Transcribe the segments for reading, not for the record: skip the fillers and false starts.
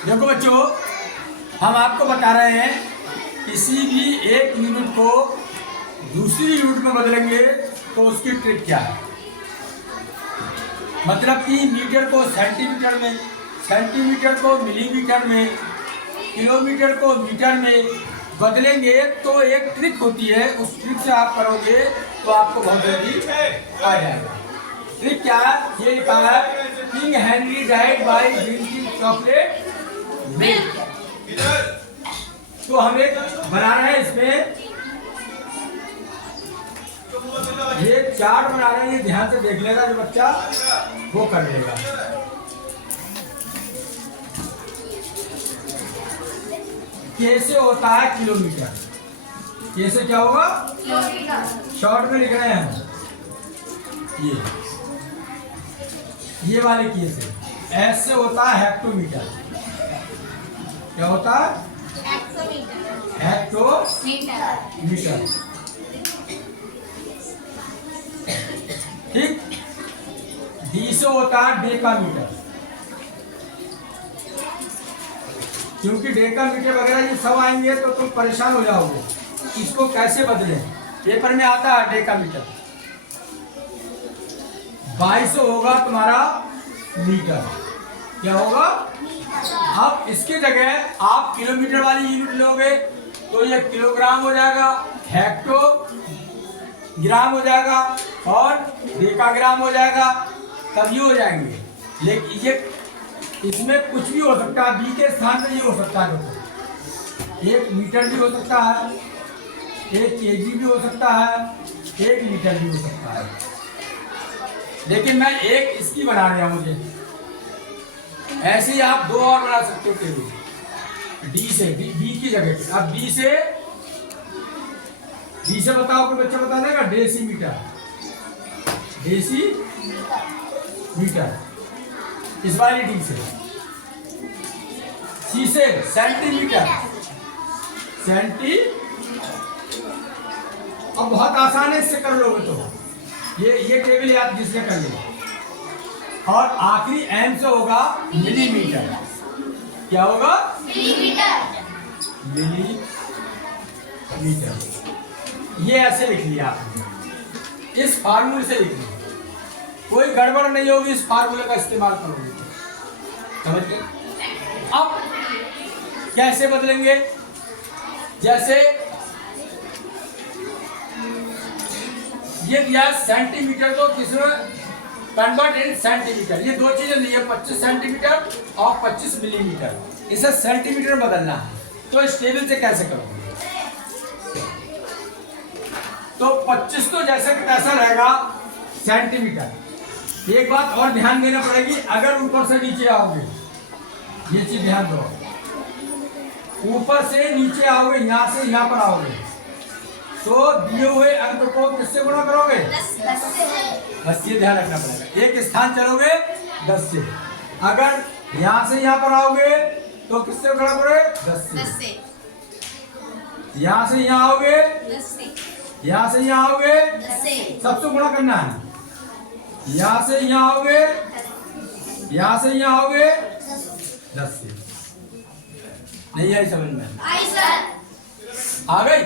देखो बच्चों, हम आपको बता रहे हैं किसी भी एक यूनिट को दूसरी यूनिट में बदलेंगे तो उसकी ट्रिक क्या है। मतलब कि मीटर को सेंटीमीटर में, सेंटीमीटर को मिलीमीटर में, किलोमीटर को मीटर में बदलेंगे तो एक ट्रिक होती है। उस ट्रिक से आप करोगे तो आपको बहुत जल्दी आ जाएगा। ट्रिक क्या है? ये लिखा है, king Henry died by drinking chocolate milk. तो हमें बनाना है इसमें ये चार्ट बना रहे हैं, ये ध्यान से देख लेगा जो बच्चा वो कर लेगा। कैसे होता है किलोमीटर, कैसे क्या होगा शॉर्ट में लिख रहे हैं ये वाले केस है। ऐसे होता है हेक्टोमीटर। क्या होता है? हेक्टोमीटर। ठीक। डी से होता है डेकामीटर, क्योंकि डेकामीटर वगैरह ये सब आएंगे तो तुम परेशान हो जाओगे। इसको कैसे बदले, पेपर में आता है डेकामीटर। 22 होगा तुम्हारा मीटर। क्या होगा? अब इसके जगह आप किलोमीटर वाली यूनिट लोगे तो ये किलोग्राम हो जाएगा, हेक्टो ग्राम हो जाएगा और डेकाग्राम हो जाएगा, तब ये हो जाएंगे। लेकिन ये इसमें कुछ भी हो सकता है, बी के स्थान पे ये हो सकता है। एक मीटर भी हो सकता है, एक केजी भी हो सकता है, एक लीटर भी हो सकता है। लेकिन मैं एक इसकी बना रहा हूं मुझे। ऐसे ही आप दो और बना सकते हो टेबल डी से, बी की जगह पे। अब बी से बताओ, कोई बच्चा बता देगा। डेसीमीटर, डेसीमीटर इस वाली डी से। सी से सेंटीमीटर, अब बहुत आसान है, इससे कर लोगे तो ये टेबल याद जिसने कर लिया। और आखिरी एम से होगा मिलीमीटर। क्या होगा? मिलीमीटर। ये ऐसे लिख लिया आपने, इस फार्मूले से लिख लिया। कोई गड़बड़ नहीं होगी, इस फार्मूले का इस्तेमाल करोगे। समझ गए? अब कैसे बदलेंगे? जैसे ये दिया सेंटीमीटर को किसमें कन्वर्ट इन सेंटीमीटर। ये दो चीजें दी है, 25 सेंटीमीटर और 25 मिलीमीटर। इसे सेंटीमीटर में बदलना है। तो इस टेबल से कैसे करोगे? तो 25 तो जैसे कि तैसा रहेगा सेंटीमीटर। एक बात और ध्यान देना पड़ेगी, अगर ऊपर से नीचे आओगे, ये चीज ध्यान दो, ऊपर से नीचे आओगे, यहां से यहां पर आओगे, तो दिए हुए अंक को किससे गुणा करोगे? 10 से। बस ये ध्यान रखना पड़ेगा। एक स्थान चलोगे 10 से। अगर यहां से यहां पर आओगे तो किससे गुणा करोगे? 10 से। यहां से यहां आओगे 10 से। यहां से यहां आओगे 10 से। सबसे गुणा करना है। यहां से यहां आओगे, यहां से यहां आओगे 10 से। नहीं आई समझ में? आई सर। आ गई?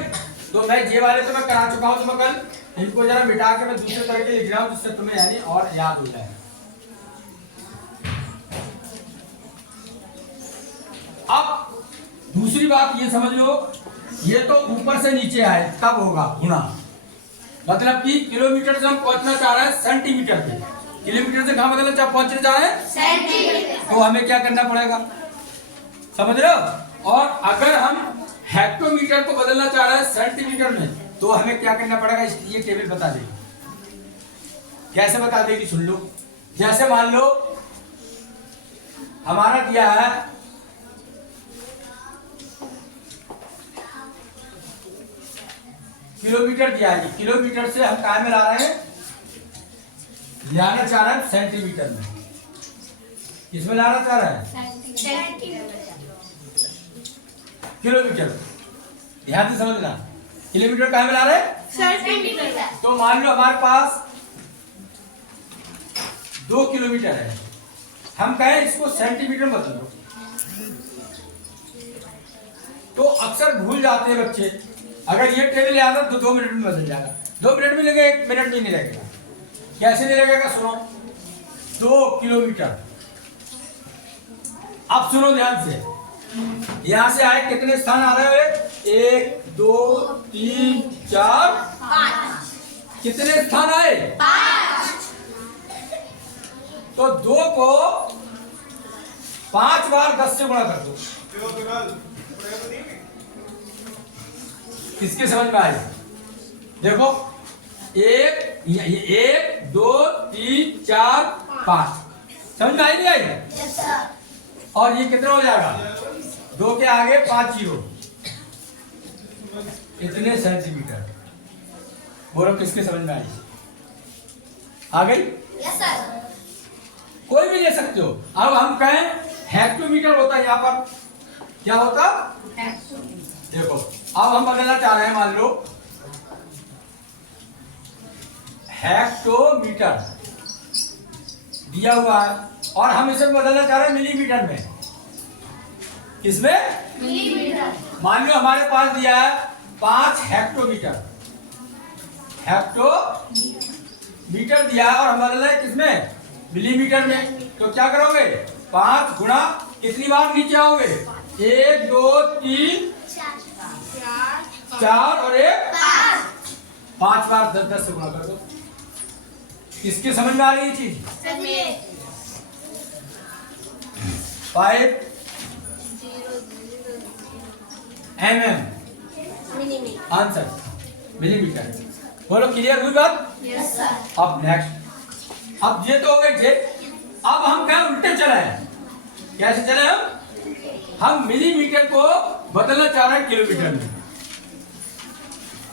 तो मैं ये वाले तो मैं करा चुका हूं, तो मैं कल इनको जरा मिटा के मैं दूसरे तरह के लिख रहा हूं, जिससे तुम्हें यानी और याद हो जाए। अब दूसरी बात ये समझ लो, ये तो ऊपर से नीचे आए तब होगा गुणा। मतलब कि किलोमीटर से हम पहुंचना चाह रहे हैं सेंटीमीटर पे, किलोमीटर से कहां बदलना पहुंचना चाह रहे हैं? सेंटीमीटर। तो हमें क्या करना पड़ेगा, समझ रहे हो? और अगर हम हेक्टोमीटर को बदलना चाह रहे हैं सेंटीमीटर में, तो हमें क्या करना पड़ेगा? ये टेबल बता देगी। कैसे बता देगी? सुन लो। जैसे मान लो हमारा दिया है किलोमीटर दिया है, किलोमीटर से हम कहाँ में ला रहे हैं? लाना चाह रहे हैं सेंटीमीटर में। किसमें लाना चाह रहे हैं? किलोमीटर। ध्यान से समझना, किलोमीटर कहाँ में ला रहे हैं? सेंटीमीटर। तो मान लो हमारे पास 2 किलोमीटर है, हम कहें इसको सेंटीमीटर बदल दो। अक्सर भूल जाते हैं बच्चे। अगर ये टेबल याद है तो 2 मिनट में बदल जाएगा, 2 मिनट में लगेगा, 1 मिनट भी नहीं लगेगा। कैसे नहीं लगेगा सुनो, 2 किलोमीटर। अब सुनो ध्यान से, यहां से आए कितने स्थान आ रहे हैं? 1 2 3 4 5। कितने स्थान आए? 5। तो 2 को 5 बार 10 से गुणा कर दो। किसके समझ में आए? देखो 1 2 3 4 5 समझ में आई नहीं आई? yes, और ये कितना हो जाएगा? 2 के आगे 5 जीरो, इतने सेंटीमीटर। बोलो किसके समझ में आई? आ गई? yes, sir. कोई भी ले सकते हो। अब हम कहें हेक्टोमीटर होता है, यहाँ पर क्या होता? देखो अब हम बदलना चाह रहे हैं, मान लो हेक्टोमीटर दिया हुआ है और हम इसे बदलना चाह रहे हैं मिलीमीटर में। किसमें? मिलीमीटर। मान लो हमारे पास दिया है 5 हेक्टोमीटर, हेक्टोमीटर दिया है और हम बदल रहे हैं किसमें? मिलीमीटर में। तो क्या करोगे? 5 गुणा कितनी बार नीचे आओगे? 1 2 3 4 और 1 5 बार 10 10 से गुणा कर दो। किसके समझ में आ रही है चीज? 5 mm आंसर मिलीमीटर। बोलो क्लियर हुई बात? yes, sir. अब नेक्स्ट, अब ये तो हो गए थे। अब हम क्या उल्टे चले हैं? कैसे चले हम मिलीमीटर को बदलना चाह रहे हैं किलोमीटर में।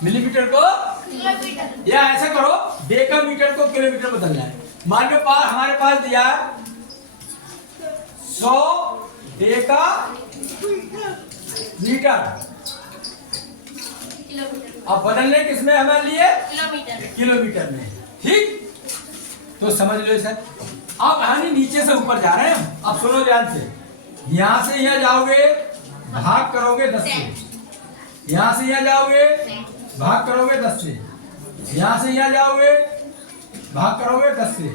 मिलीमीटर को किलोमीटर। या ऐसा करो डेकामीटर को किलोमीटर बदलना है। मान लो हमारे पास दिया है 100 डेका मीटर। अब बदलने किसमें हमारे लिए? किलोमीटर में। ठीक, तो समझ लो सर। अब हम नीचे से ऊपर जा रहे हैं। अब सुनो ध्यान से, यहां से यहाँ जाओगे भाग करोगे 10 से, यहां से यहाँ जाओगे भाग करोगे 10 से, यहां से यहाँ जाओगे भाग करोगे 10 से,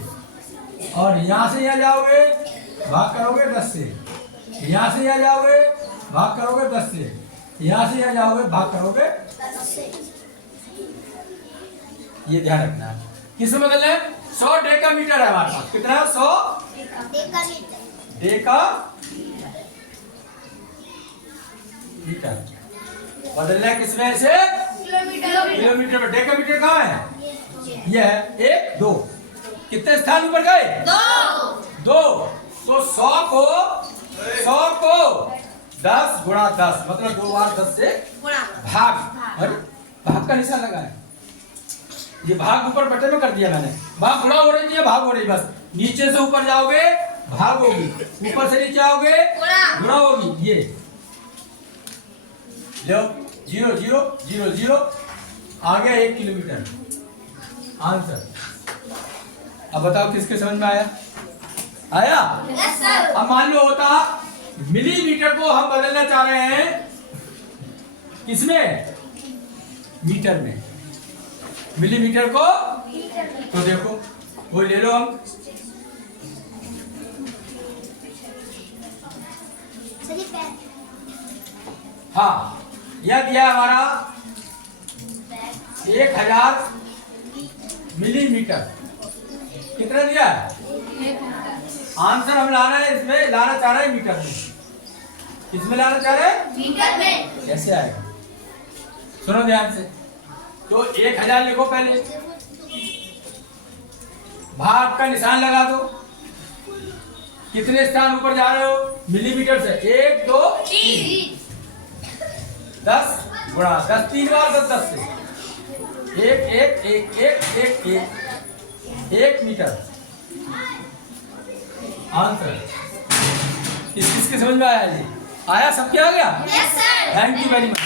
और यहां से यहाँ जाओगे भाग करोगे 10 से, यहां से यहाँ जाओगे भाग करोगे 10 से, यहां से यहाँ जाओगे भाग करोगे। ये ध्यान रखना है। किसमें बदलना है? 100 डेकामीटर है हमारे पास। कितना? 100 डेका मीटर। बदलना है किसमें से? किलोमीटर में। डेकामीटर कहाँ है? ये है 1 2। कितने स्थान ऊपर गए? 2। तो 100 को 10 गुणा 10 मतलब 2 बार 10 से भाग। अरे भाग का निशान लगा है, ये भाग ऊपर बटन में कर दिया मैंने। भाग गुणा हो रही है, भाग हो रही, बस नीचे से ऊपर जाओगे भाग होगी, ऊपर से नीचे आओगे गुणा होगी। ये लो 0 0 0 0 आ गया 1 किलोमीटर आंसर। अब बताओ किसके समझ में आया? आया? yes, sir. अब मान लो होता मिलीमीटर को हम बदलना चाह रहे हैं किसमें? मीटर में। मिलीमीटर को तो देखो वो ले लो हम, हाँ यह दिया हमारा 1000 मिलीमीटर। कितना दिया? आंसर हम लाना है, इसमें लाना चाह रहे हैं मीटर में। किसमें लाना चाह रहे हैं? मीटर में। कैसे आएगा? सुनो ध्यान से। तो 1000 लिखो, पहले भाग का निशान लगा दो। कितने स्थान ऊपर जा रहे हो? मिलीमीटर से 1 2 3 10 गुणा 10 3 बार 10 10 से 1 1 1 1 1 1 मीटर आंसर। किसके समझ में आया? जी आया? सबके आ गया? yes, sir. Thank you very much.